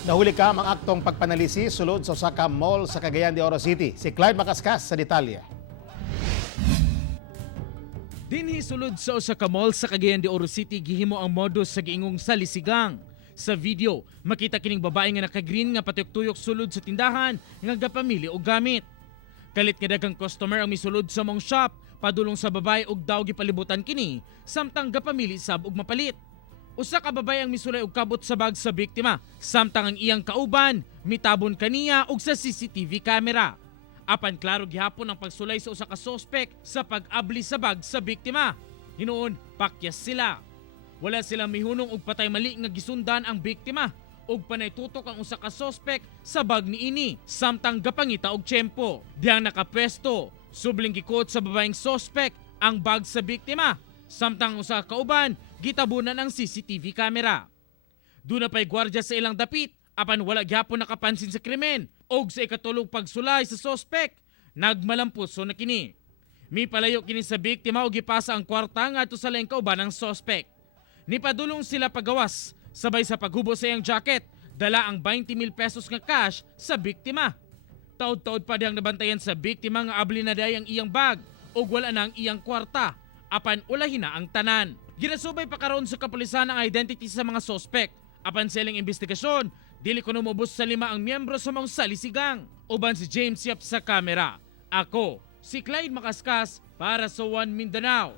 Nahuli ka ang aktong pagpanalisi sulod sa usa ka mall sa Cagayan de Oro City. Si Clyde Macascas sa detalye. Dinhi sulod sa usa ka mall sa Cagayan de Oro City gihimo ang modus sa giingong salisigang. Sa video, makita kining babae nga naka-green nga patuyok-tuyok sulod sa tindahan nga gapamili og gamit. Kalit nga daghang customer ang misulod sa mong shop, padulong sa babae og daw gipalibutan kini samtang gapamili sab og mapalit. Usa ka babae ang misulay og kabot sa bag sa biktima, samtang ang iyang kauban mitabon kaniya og sa CCTV camera. Apan klaro gihapon ang pagsulay sa usa ka suspek sa pag-abli sa bag sa biktima. Hinuon, pakyas sila. Wala silang mihunong og patay mali nga gisundan ang biktima og panay tutok ang usa ka suspek sa bag niini, samtang gapangita og tiyempo. Diyang nakapwesto, subling gikot sa babaeng suspek ang bag sa biktima, samtang usa ka kauban gitabunan ang CCTV camera. Doon na pa'y gwardya sa ilang dapit, apan wala gyapon nakapansin sa krimen, og sa ikatulong pagsulay sa sospek, nagmalampuso na kini. Mipalayo kini sa biktima og gipasa ang kwarta ngadto sa laing kauban ng sospek. Nipadulong sila pagawas, sabay sa paghubo sa iyang jacket, dala ang 20,000 pesos nga cash sa biktima. Taod-taod pa diyang nabantayan sa biktima nga abli na day ang iyang bag, og wala na ang iyang kwarta, apan ulahin na ang tanan. Ginasubay pa karon sa kapulisan ang identity sa mga sospek. Apan sa ilang investigasyon, dili ko numubos sa 5 ang miyembro sa mga salisigang. Uban si James Yap sa kamera. Ako, si Clyde Macascas para sa One Mindanao.